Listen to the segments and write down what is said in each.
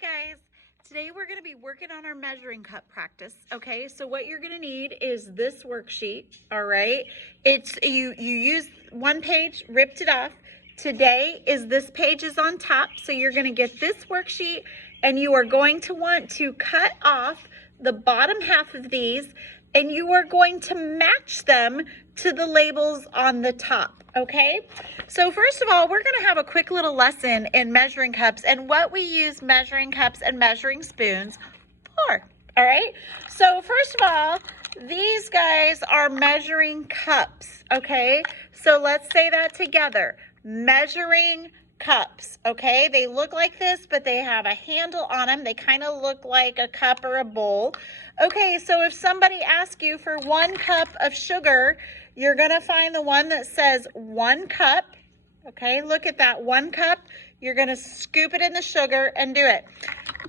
Guys, today we're going to be working on our measuring cup practice. Okay, so what you're going to need is this worksheet. All right, it's you use one page, ripped it off. Today is this page is on top, so you're going to get this worksheet and you are going to want to cut off the bottom half of these and you are going to match them to the labels on the top. Okay, so first of all, we're going to have a quick little lesson in measuring cups and what we use measuring cups and measuring spoons for. All right, so first of all, these guys are measuring cups. Okay, so let's say that together. Measuring cups. Okay, they look like this, but they have a handle on them. They kind of look like a cup or a bowl. Okay, so if somebody asks you for 1 cup of sugar, you're going to find the one that says 1 cup. Okay, look at that, 1 cup. You're going to scoop it in the sugar and do it.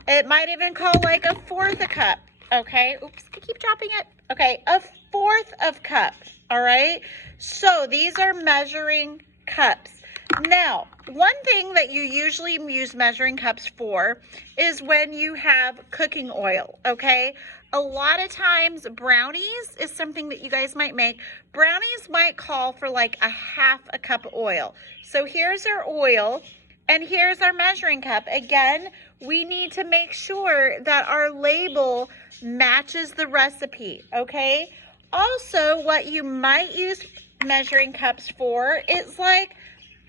It might even call like 1/4 a cup. Okay, oops, I keep dropping it. Okay, 1/4 of cup. All right, so these are measuring cups. Now, one thing that you usually use measuring cups for is when you have cooking oil, okay? A lot of times brownies is something that you guys might make. Brownies might call for like 1/2 cup of oil. So here's our oil and here's our measuring cup. Again, we need to make sure that our label matches the recipe, okay? Also, what you might use measuring cups for is like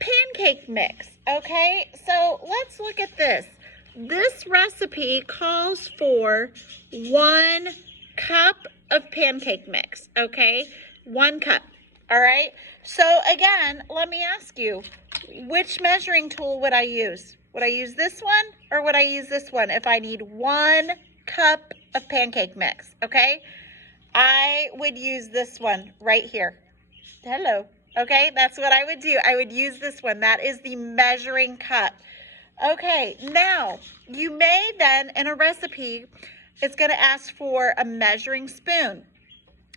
pancake mix. Okay, so let's look at this. This recipe calls for 1 cup of pancake mix. Okay, 1 cup. All right, so again, let me ask you, which measuring tool would I use? Would I use this one or would I use this one if I need 1 cup of pancake mix? Okay, I would use this one right here. Hello. Okay, that's what I would do. I would use this one. That is the measuring cup. Okay, now you may then in a recipe, it's going to ask for a measuring spoon.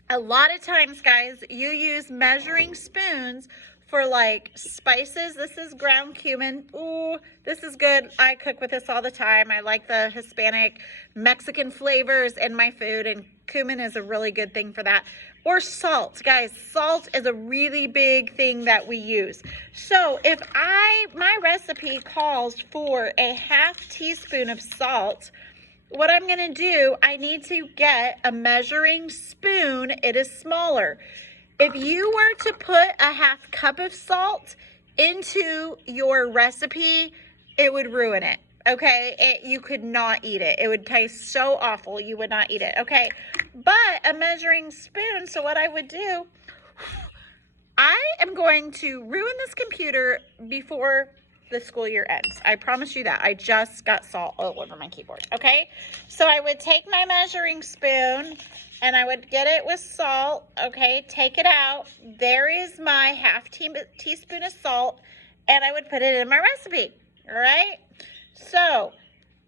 A lot of times, guys, you use measuring spoons for like spices. This is ground cumin. Ooh, this is good. I cook with this all the time. I like the Hispanic Mexican flavors in my food, and cumin is a really good thing for that. Or salt, guys. Salt is a really big thing that we use. So if my recipe calls for a 1/2 teaspoon of salt, what I'm going to do, I need to get a measuring spoon. It is smaller. If you were to put a 1/2 cup of salt into your recipe, it would ruin it. Okay, you could not eat it. It would taste so awful. You would not eat it. Okay, but a measuring spoon. So what I would do, I am going to ruin this computer before the school year ends. I promise you that. I just got salt all over my keyboard. Okay, so I would take my measuring spoon and I would get it with salt. Okay, take it out. There is my 1/2 teaspoon of salt, and I would put it in my recipe. All right. So,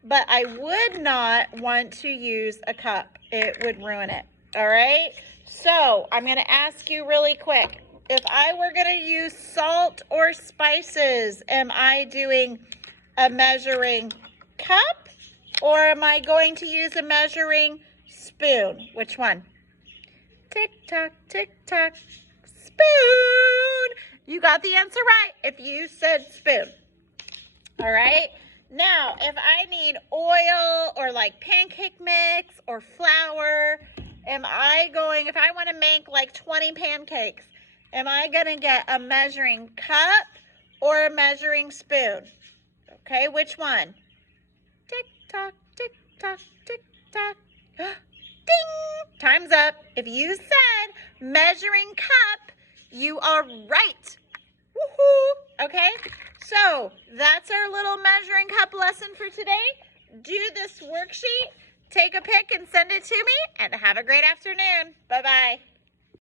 but I would not want to use a cup. It would ruin it. All right. So I'm going to ask you really quick. If I were going to use salt or spices, am I doing a measuring cup or am I going to use a measuring spoon? Which one? Tick tock, spoon. You got the answer right if you said spoon. All right. Now, if I need oil or like pancake mix or flour, if I want to make like 20 pancakes, am I going to get a measuring cup or a measuring spoon? Okay, which one? Tick tock, tick tock, tick tock. Ding! Time's up. If you said measuring cup, you are right. Woohoo! Okay, so that's our little measuring cup lesson for today. Do this worksheet, take a pic and send it to me, and have a great afternoon. Bye-bye.